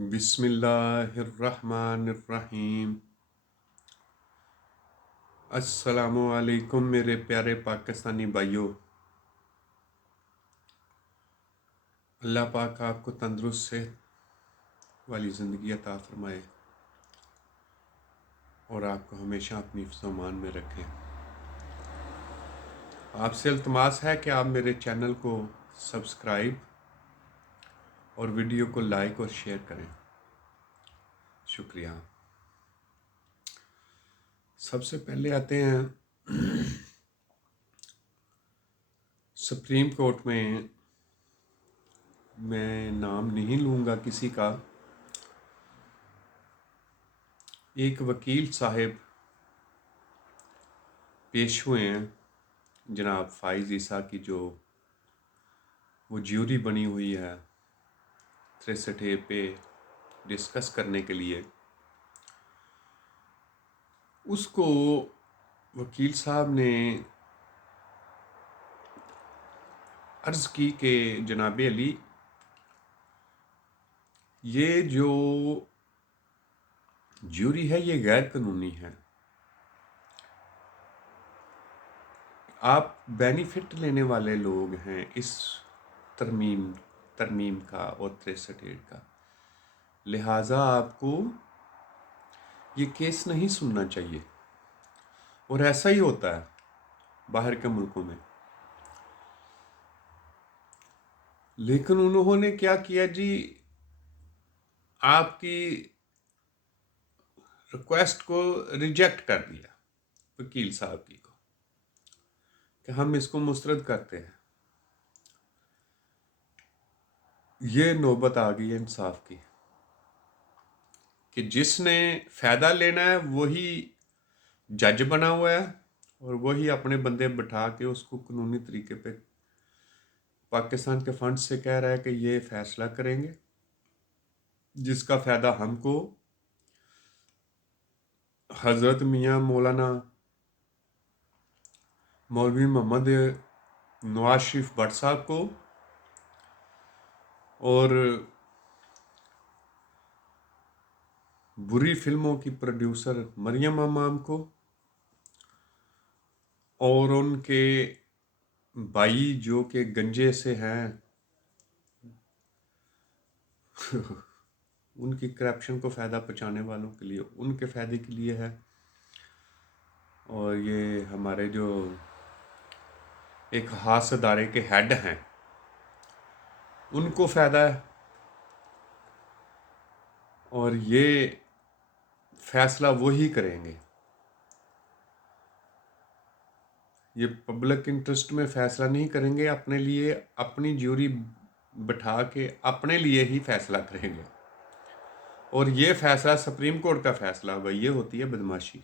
बिस्मिल्लाहिर्रहमानिर्रहीम। अस्सलामुअलैकुम मेरे प्यारे पाकिस्तानी भाइयों। अल्लाह पाक आपको तंदुरुस्त सेहत वाली ज़िंदगी अता फरमाए और आपको हमेशा अपनी हिफ्ज़-ओ-अमान में रखें। आपसे इल्तमास है कि आप मेरे चैनल को सब्सक्राइब और वीडियो को लाइक और शेयर करें। शुक्रिया। सबसे पहले आते हैं सुप्रीम कोर्ट में। मैं नाम नहीं लूँगा किसी का। एक वकील साहब पेश हुए हैं, जनाब फ़ाइज़ ईसा की, जो वो ज्यूरी बनी हुई है 63 पे डिस्कस करने के लिए। उसको वकील साहब ने अर्ज़ की कि जनाब अली, ये जो ज्यूरी है ये गैर कानूनी है। आप बेनिफिट लेने वाले लोग हैं इस तरमीम का और 63 का, लिहाजा आपको ये केस नहीं सुनना चाहिए। और ऐसा ही होता है बाहर के मुल्कों में। लेकिन उन्होंने क्या किया जी, आपकी रिक्वेस्ट को रिजेक्ट कर दिया वकील साहब की को, कि हम इसको मुस्तरद करते हैं। ये नौबत आ गई है इंसाफ की कि जिसने फ़ायदा लेना है वही जज बना हुआ है और वही अपने बंदे बिठा के उसको कानूनी तरीके पे पाकिस्तान के फंड से कह रहा है कि ये फैसला करेंगे, जिसका फ़ायदा हमको हज़रत मियाँ मौलाना मौलवी मोहम्मद नवाज शरीफ भट्ट साहब को और बुरी फिल्मों की प्रोड्यूसर मरियम अमाम को और उनके भाई जो कि गंजे से हैं उनकी करप्शन को फ़ायदा पहुँचाने वालों के लिए, उनके फ़ायदे के लिए है। और ये हमारे जो एक ख़ास अदारे के हेड हैं उनको फ़ायदा है। और ये फ़ैसला वही करेंगे। ये पब्लिक इंटरेस्ट में फ़ैसला नहीं करेंगे, अपने लिए अपनी ज्यूरी बिठा के अपने लिए ही फ़ैसला करेंगे। और ये फ़ैसला सुप्रीम कोर्ट का फ़ैसला होगा। ये होती है बदमाशी।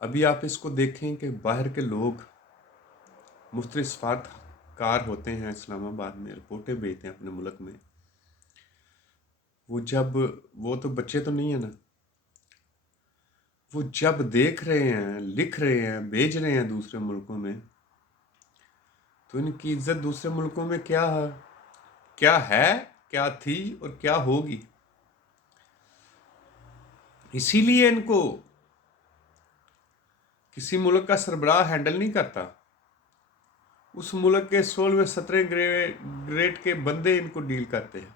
अभी आप इसको देखें कि बाहर के लोग मुख्तलिफ सफारतकार होते हैं इस्लामाबाद में, रिपोर्टें भेजते हैं अपने मुल्क में। वो तो बच्चे तो नहीं है ना, वो जब देख रहे हैं, लिख रहे हैं, भेज रहे हैं दूसरे मुल्कों में, तो इनकी इज्जत दूसरे मुल्कों में क्या है, क्या थी और क्या होगी। इसीलिए इनको किसी मुल्क का सरबराह हैंडल नहीं करता। उस मुल्क के 16वें 17वें ग्रेड के बंदे इनको डील करते हैं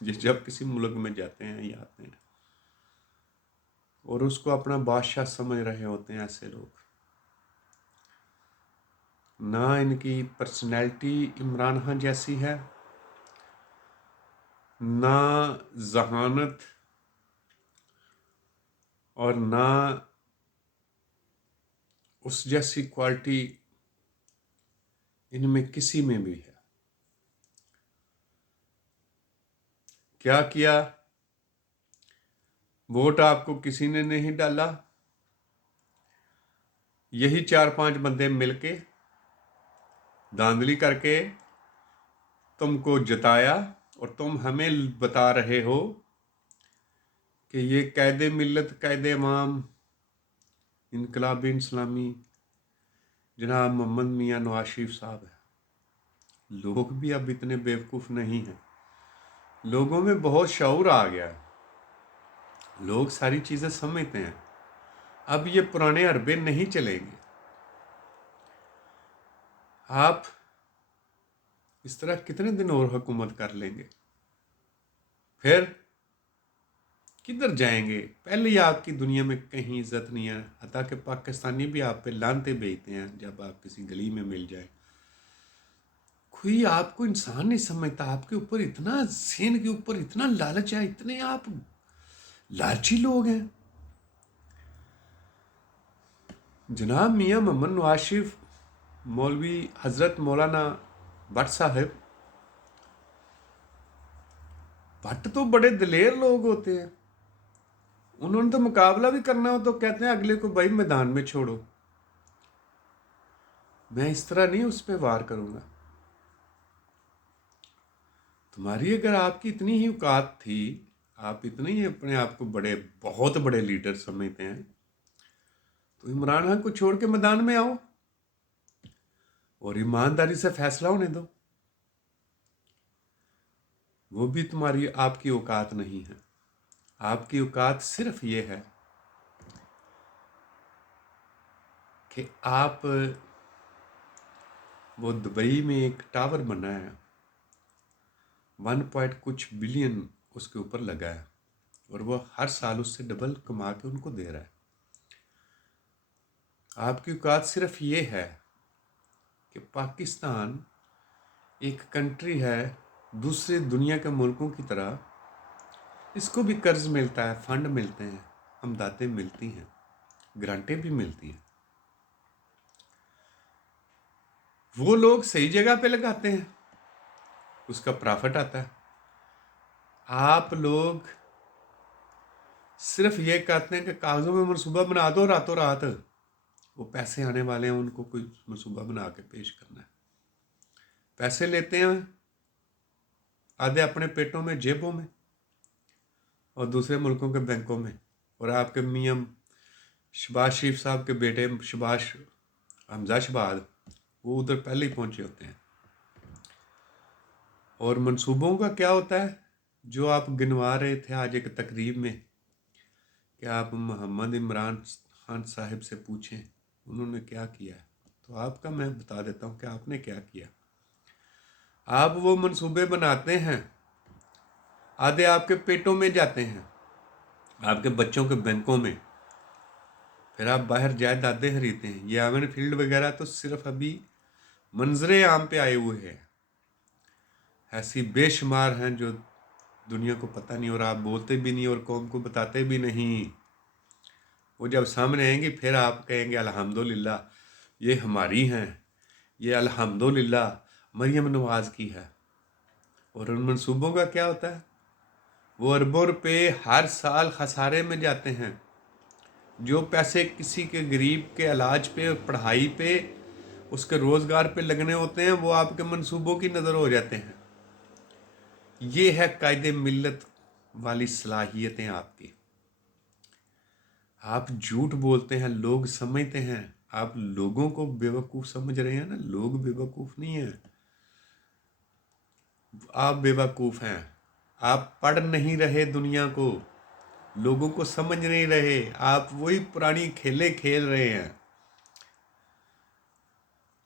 ये जब किसी मुल्क में जाते हैं या आते हैं और उसको अपना बादशाह समझ रहे होते हैं। ऐसे लोग, ना इनकी पर्सनैलिटी इमरान खान जैसी है, ना जहानत और ना उस जैसी क्वालिटी इनमें किसी में भी है। क्या किया? वोट आपको किसी ने नहीं डाला, यही 4-5 बंदे मिलके धांधली करके तुमको जताया और तुम हमें बता रहे हो कि ये कायदे मिल्लत, कायदे इमाम, इनकलाबी इस्लामी जनाब मोहम्मद मियाँ नवाज शरीफ साहब है। लोग भी अब इतने बेवकूफ़ नहीं हैं लोगों में बहुत शऊर आ गया है, लोग सारी चीज़ें समझते हैं। अब ये पुराने हरबे नहीं चलेंगे। आप इस तरह कितने दिन और हुकूमत कर लेंगे? फिर किधर जाएंगे? पहले ही आपकी दुनिया में कहीं इज्जत नहीं है, हता कि पाकिस्तानी भी आप पे लानते भेजते हैं जब आप किसी गली में मिल जाए। कोई आपको इंसान नहीं समझता। आपके ऊपर इतना, ज़हन के ऊपर इतना लालच है, इतने आप लालची लोग हैं। जनाब मियाँ मोहम्मद नवाज शरीफ, मौलवी हज़रत मौलाना भट्ट साहब, भट्ट तो बड़े दिलेर लोग होते हैं। उन्होंने तो मुकाबला भी करना हो तो कहते हैं अगले को भाई मैदान में छोड़ो, मैं इस तरह नहीं उस पर वार करूंगा। तुम्हारी अगर आपकी इतनी ही औकात थी, आप इतने ही अपने आप को बड़े, बहुत बड़े लीडर समझते हैं, तो इमरान खान को छोड़ के मैदान में आओ और ईमानदारी से फैसला होने दो। वो भी तुम्हारी, आपकी औकात नहीं है। आपकी औकात सिर्फ ये है कि आप, वो दुबई में एक टावर बना है, 1 पॉइंट कुछ बिलियन उसके ऊपर लगा है, और वो हर साल उससे डबल कमा के उनको दे रहा है। आपकी औकात सिर्फ ये है कि पाकिस्तान एक कंट्री है, दूसरे दुनिया के मुल्कों की तरह, इसको भी कर्ज मिलता है, फंड मिलते हैं, हमदातें मिलती हैं, ग्रांटें भी मिलती हैं। वो लोग सही जगह पे लगाते हैं, उसका प्रॉफिट आता है। आप लोग सिर्फ ये कहते हैं कि कागज़ों में मनसूबा बना दो, रातों रात वो पैसे आने वाले हैं, उनको कोई मनसूबा बना के पेश करना है। पैसे लेते हैं आधे अपने पेटों में, जेबों में, और दूसरे मुल्कों के बैंकों में। और आपके मियाँ शहबाज शरीफ साहब के बेटे हमजा शहबाज, वो उधर पहले ही पहुंचे होते हैं। और मंसूबों का क्या होता है जो आप गिनवा रहे थे आज एक तकरीब में, कि आप मोहम्मद इमरान खान साहब से पूछें उन्होंने क्या किया है, तो आपका मैं बता देता हूँ कि आपने क्या किया। आप वो मंसूबे बनाते हैं, आधे आपके पेटों में जाते हैं, आपके बच्चों के बैंकों में, फिर आप बाहर जायदादें खरीदते हैं। ये आवन फील्ड वगैरह तो सिर्फ अभी मंजरे आम पे आए हुए हैं, ऐसी बेशुमार हैं जो दुनिया को पता नहीं, और आप बोलते भी नहीं और कौम को बताते भी नहीं। वो जब सामने आएंगी फिर आप कहेंगे अल्हम्दुलिल्लाह ये हमारी हैं, ये अल्हम्दुलिल्लाह मरियम नवाज की है। और उन मंसूबों का क्या होता है? वो अरबों रुपए हर साल खसारे में जाते हैं। जो पैसे किसी के गरीब के इलाज पे, पढ़ाई पे, उसके रोज़गार पे लगने होते हैं, वो आपके मंसूबों की नज़र हो जाते हैं। ये है कायदे मिल्लत वाली सलाहियतें आपकी। आप झूठ बोलते हैं, लोग समझते हैं। आप लोगों को बेवकूफ़ समझ रहे हैं ना, लोग बेवकूफ़ नहीं हैं, आप बेवकूफ़ हैं। आप पढ़ नहीं रहे दुनिया को, लोगों को समझ नहीं रहे, आप वही पुरानी खेलें खेल रहे हैं।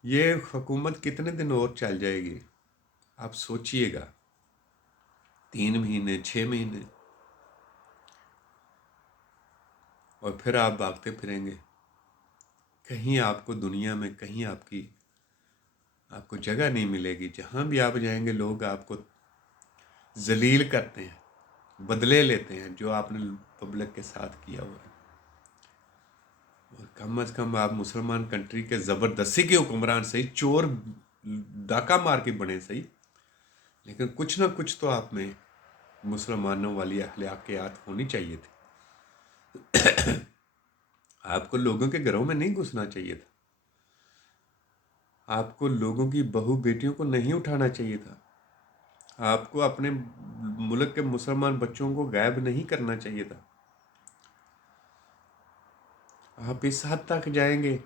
ये हुकूमत कितने दिन और चल जाएगी आप सोचिएगा? 3 महीने, 6 महीने, और फिर आप भागते फिरेंगे। कहीं आपको दुनिया में, कहीं आपको जगह नहीं मिलेगी। जहाँ भी आप जाएंगे लोग आपको जलील करते हैं, बदले लेते हैं जो आपने पब्लिक के साथ किया हुआ है। और कम अज़ कम आप मुसलमान कंट्री के ज़बरदस्ती के हुक्मरान सही, चोर डाका मार के बने सही, लेकिन कुछ ना कुछ तो आप में मुसलमानों वाली अखलाकियात होनी चाहिए थी। आपको लोगों के घरों में नहीं घुसना चाहिए था, आपको लोगों की बहू बेटियों को नहीं उठाना चाहिए था, आपको अपने मुल्क के मुसलमान बच्चों को गायब नहीं करना चाहिए था। आप इस हद तक जाएंगे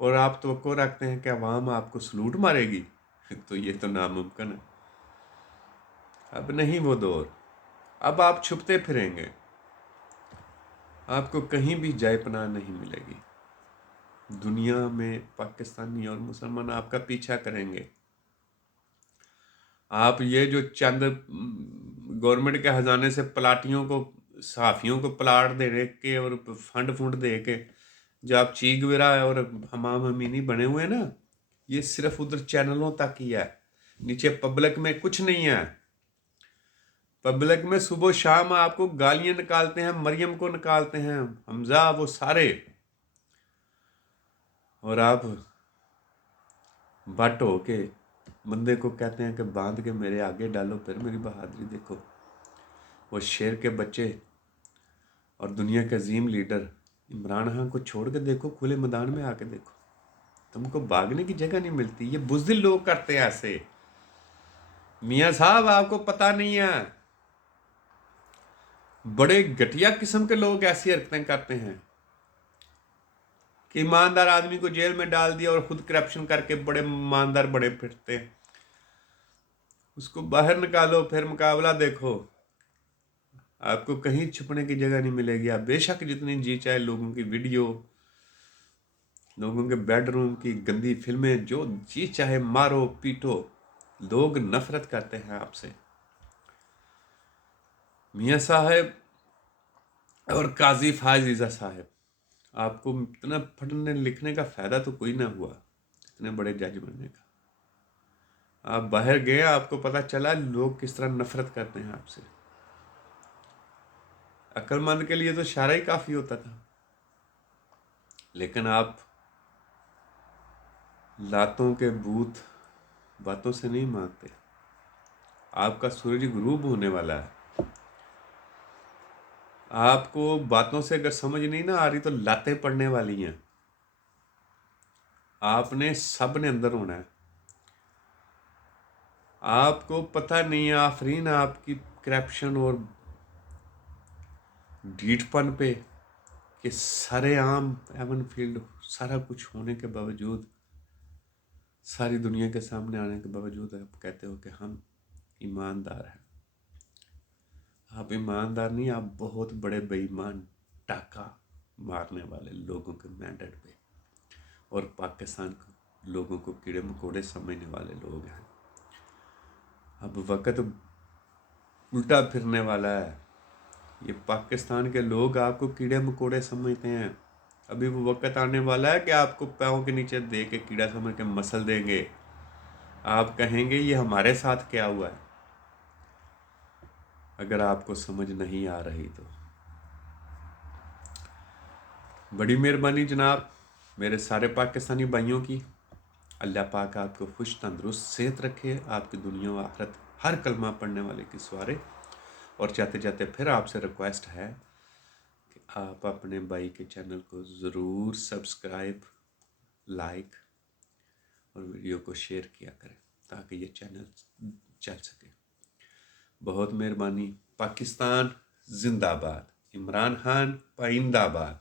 और आप तवक्को रखते हैं कि अवाम आपको सलूट मारेगी, तो ये तो नामुमकिन है। अब नहीं वो दौर। अब आप छुपते फिरेंगे, आपको कहीं भी जय पनाह नहीं मिलेगी। दुनिया में पाकिस्तानी और मुसलमान आपका पीछा करेंगे। आप ये जो चंद गवर्नमेंट के खजाने से प्लाटियों को, सहाफ़ियों को प्लाट देने के और फंड दे के जो आप चीख विरा और हमाम अमीनी बने हुए हैं ना, ये सिर्फ उधर चैनलों तक ही है। नीचे पब्लिक में कुछ नहीं है। पब्लिक में सुबह शाम आपको गालियां निकालते हैं, मरियम को निकालते हैं, हमजा, वो सारे, और आप बट हो के बंदे को कहते हैं कि बांध के मेरे आगे डालो, फिर मेरी बहादुरी देखो। वो शेर के बच्चे और दुनिया के अजीम लीडर इमरान खान को छोड़ के देखो, खुले मैदान में आके देखो, तुमको भागने की जगह नहीं मिलती। ये बुज़दिल लोग करते हैं ऐसे। मियाँ साहब आपको पता नहीं है, बड़े घटिया किस्म के लोग ऐसी हरकतें करते हैं कि ईमानदार आदमी को जेल में डाल दिया और खुद करप्शन करके बड़े ईमानदार बड़े फिरते हैं। उसको बाहर निकालो, फिर मुकाबला देखो, आपको कहीं छुपने की जगह नहीं मिलेगी। आप बेशक जितनी जी चाहे लोगों की वीडियो, लोगों के बेडरूम की गंदी फिल्में, जो जी चाहे मारो पीटो, लोग नफरत करते हैं आपसे। मियाँ साहब और काजी फाजिजा साहब, आपको इतना पढ़ने लिखने का फायदा तो कोई ना हुआ इतने बड़े जज बनने का। आप बाहर गए, आपको पता चला लोग किस तरह नफरत करते हैं आपसे। अक्लमंद के लिए तो इशारा ही काफी होता था, लेकिन आप लातों के भूत बातों से नहीं मानते। आपका सूरज गुरूब होने वाला है। आपको बातों से अगर समझ नहीं ना आ रही तो लातें पड़ने वाली हैं। आपने सब ने अंदर होना है। आपको पता नहीं है आफरीन आपकी करप्शन और ढीठपन पे, कि सरेआम एवन फील्ड सारा कुछ होने के बावजूद, सारी दुनिया के सामने आने के बावजूद आप कहते हो कि हम ईमानदार हैं। आप ईमानदार नहीं, आप बहुत बड़े बेईमान, टाका मारने वाले लोगों के मैंडेट पे और पाकिस्तान को, लोगों को कीड़े मकोड़े समझने वाले लोग हैं। अब वक्त उल्टा फिरने वाला है। ये पाकिस्तान के लोग आपको कीड़े मकोड़े समझते हैं। अभी वो वक्त आने वाला है कि आपको पैरों के नीचे दे के कीड़ा समझ के मसल देंगे। आप कहेंगे ये हमारे साथ क्या हुआ है। अगर आपको समझ नहीं आ रही तो बड़ी मेहरबानी जनाब, मेरे सारे पाकिस्तानी भाइयों की। अल्लाह पाक आपको खुश तंदुरुस्त सेहत रखे, आपकी दुनिया व आखिरत हर कलमा पढ़ने वाले की सवारे। और जाते जाते फिर आपसे रिक्वेस्ट है कि आप अपने भाई के चैनल को ज़रूर सब्सक्राइब, लाइक और वीडियो को शेयर किया करें ताकि ये चैनल चल सके। बहुत मेहरबानी। पाकिस्तान जिंदाबाद, इमरान खान पाइंदाबाद।